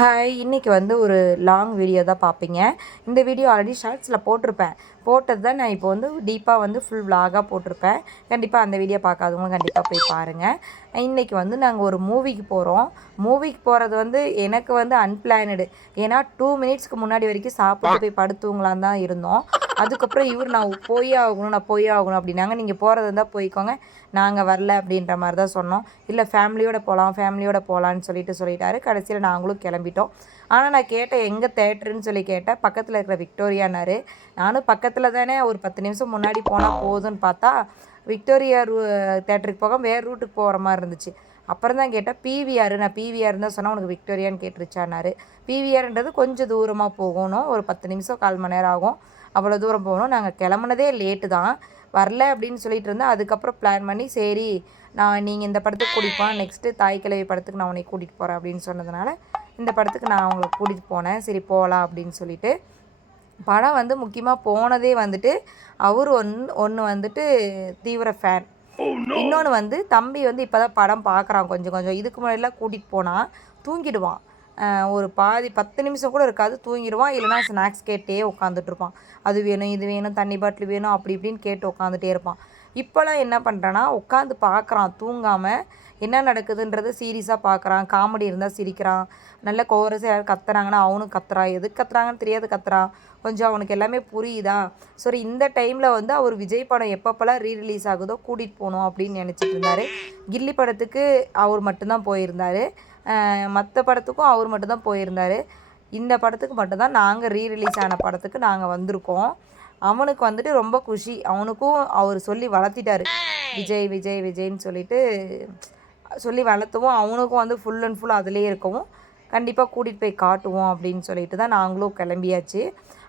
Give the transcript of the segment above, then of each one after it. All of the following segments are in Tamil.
ஹாய், இன்றைக்கி வந்து ஒரு லாங் வீடியோ தான் பார்ப்பீங்க. இந்த வீடியோ ஆல்ரெடி ஷார்ட்ஸில் போட்டிருப்பேன். போட்டது தான் நான் இப்போ வந்து டீப்பாக வந்து ஃபுல் விலாகாக போட்டிருப்பேன். கண்டிப்பாக அந்த வீடியோ பார்க்காதவங்க கண்டிப்பாக போய் பாருங்கள். இன்றைக்கி வந்து நாங்கள் ஒரு மூவிக்கு போகிறோம். மூவிக்கு போகிறது வந்து எனக்கு வந்து அன்பிளானடு. ஏன்னா 2 மினிட்ஸ்க்கு முன்னாடி வரைக்கும் சாப்பிட்டு போய் படுத்துவங்களான் தான் இருந்தோம். அதுக்கப்புறம் நான் போயே ஆகணும் அப்படின்னாங்க. நீங்கள் போகிறது இருந்தால் போய்க்கோங்க, நாங்கள் வரல அப்படின்ற மாதிரி தான் சொன்னோம். இல்லை ஃபேமிலியோடு போகலான்னு சொல்லிட்டாரு. கடைசியில் நாங்களும் கிளம்பிட்டோம். ஆனால் நான் கேட்டேன், எங்கே தேட்டருன்னு சொல்லி கேட்டேன். பக்கத்தில் இருக்கிற விக்டோரியானாரு. நானும் பக்கத்தில் தானே, ஒரு 10 நிமிஷம் முன்னாடி போனால் போதும்னு பார்த்தா விக்டோரியா தேட்டருக்கு போக வேறு ரூட்டுக்கு போகிற மாதிரி இருந்துச்சு. அப்புறம் தான் கேட்டேன், பிவிஆர். நான் பிவிஆர் தான் சொன்னால் உனக்கு விக்டோரியான்னு கேட்டுருச்சானாரு. பிவிஆர்ன்றது கொஞ்சம் தூரமாக போகணும், ஒரு 10 நிமிஷம் 1/4 மணி நேரம் ஆகும். அவ்வளோ தூரம் போகணும். நாங்கள் கிளம்புனதே லேட்டு தான், வரல அப்படின்னு சொல்லிட்டு இருந்தேன். அதுக்கப்புறம் பிளான் பண்ணி சரி நீங்கள் இந்த படத்துக்கு கூட்டிகிட்டு போனேன், நெக்ஸ்ட்டு தாய் கிழவி படத்துக்கு நான் உன்னை கூட்டிகிட்டு போகிறேன் அப்படின்னு சொன்னதுனால இந்த படத்துக்கு நான் அவங்கள கூட்டிகிட்டு போனேன். சரி போகலாம் அப்படின்னு சொல்லிட்டு. படம் வந்து முக்கியமாக போனதே வந்துட்டு அவர் ஒன்று வந்துட்டு தீவிர ஃபேன். இன்னொன்று வந்து தம்பி வந்து இப்போ தான் படம் பார்க்குறான் கொஞ்சம். இதுக்கு முன்னாடிலாம் கூட்டிகிட்டு போனால் தூங்கிடுவான். ஒரு பாதி 10 நிமிஷம் கூட இருக்காது, தூங்கிடுவான். இல்லைனா ஸ்நாக்ஸ் கேட்டே உட்காந்துட்ருப்பான். அது வேணும், இது வேணும், தண்ணி பாட்டில் வேணும், அப்படி இப்படின்னு கேட்டு உட்காந்துட்டே இருப்பான். இப்போலாம் என்ன பண்ணுறான்னா, உட்காந்து பார்க்குறான் தூங்காமல். என்ன நடக்குதுன்றது சீரியஸாக பார்க்குறான். காமெடி இருந்தால் சிரிக்கிறான். நல்ல கோரஸாக யாரும் கத்துறாங்கன்னா அவனும் கத்துறான். எதுக்கு கத்துறாங்கன்னு தெரியாது கத்துறான். கொஞ்சம் அவனுக்கு எல்லாமே புரியுதா. சரி, இந்த டைமில் வந்து அவர் விஜய் படம் எப்பப்போலாம் ரீரிலீஸ் ஆகுதோ கூட்டிகிட்டு போகணும் அப்படின்னு நினச்சிட்டு இருந்தார். கில்லி படத்துக்கு அவர் மட்டும்தான் போயிருந்தார். மற்ற படத்துக்கும் அவர் மட்டும்தான் போயிருந்தார். இந்த படத்துக்கு மட்டும்தான் நாங்கள் ரீரிலீஸ் ஆன படத்துக்கு நாங்கள் வந்திருக்கோம். அவனுக்கு வந்துட்டு ரொம்ப குஷி. அவனுக்கும் அவர் சொல்லி வளர்த்திட்டார், விஜய்ன்னு சொல்லிட்டு சொல்லி வளர்த்தவும் அவனுக்கும் வந்து ஃபுல் அண்ட் ஃபுல் அதிலே இருக்கவும் கண்டிப்பாக கூட்டிகிட்டு போய் காட்டுவோம் அப்படின்னு சொல்லிட்டு தான் நாங்களும் கிளம்பியாச்சு.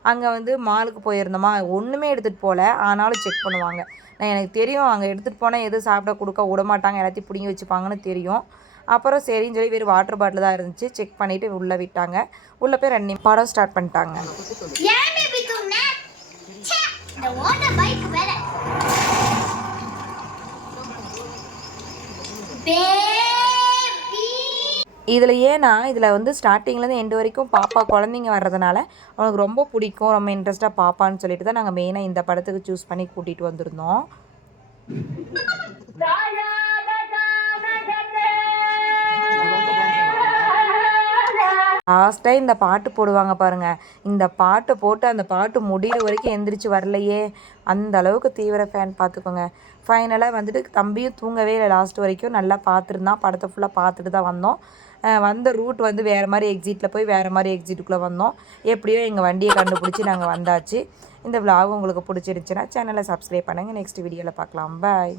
அங்கே வந்து மாலுக்கு போயிருந்தோமா, ஒன்றுமே எடுத்துகிட்டு போகல, ஆனாலும் செக் பண்ணுவாங்க. எனக்கு தெரியும் அங்கே எடுத்துகிட்டு போனால் எதுவும் சாப்பிட கொடுக்க விடமாட்டாங்க, எல்லாத்தையும் பிடிங்கி வச்சுப்பாங்கன்னு தெரியும். அப்புறம் சரின்னு சொல்லி வெறும் வாட்டர் பாட்டில் தான் இருந்துச்சு. செக் பண்ணிவிட்டு உள்ளே விட்டாங்க. உள்ளே போய் 2 படம் ஸ்டார்ட் பண்ணிட்டாங்க. இதில் ஏன்னா இதில் வந்து ஸ்டார்டிங்லேருந்து எண்டு வரைக்கும் பாப்பா குழந்தைங்க வர்றதுனால அவனுக்கு ரொம்ப பிடிக்கும், ரொம்ப இன்ட்ரெஸ்ட்டாக பாப்பான்னு சொல்லிட்டு தான் நாங்கள் மெயினாக இந்த படத்துக்கு சூஸ் பண்ணி கூட்டிகிட்டு வந்திருந்தோம். லாஸ்ட்டாக இந்த பாட்டு போடுவாங்க பாருங்கள். இந்த பாட்டை போட்டு அந்த பாட்டு முடிகிற வரைக்கும் எந்திரிச்சு வரலையே, அந்த அளவுக்கு தீவிர ஃபேன் பார்த்துக்கோங்க. ஃபைனலாக வந்துட்டு தம்பியும் தூங்கவே இல்லை, லாஸ்ட் வரைக்கும் நல்லா பார்த்துருந்தான். படத்தை ஃபுல்லாக பார்த்துட்டு தான் வந்தோம். வந்த ரூட் வந்து வேறு மாதிரி எக்ஸிட்டில் போய் வேறு மாதிரி எக்ஸிட்டுக்குள்ளே வந்தோம். எப்படியோ எங்கள் வண்டியை கண்டுபிடிச்சி நாங்கள் வந்தாச்சு. இந்த விலாக் உங்களுக்கு பிடிச்சிருந்துச்சுன்னா சேனலை சப்ஸ்கிரைப் பண்ணுங்கள். நெக்ஸ்ட் வீடியோவில் பார்க்கலாம். பாய்.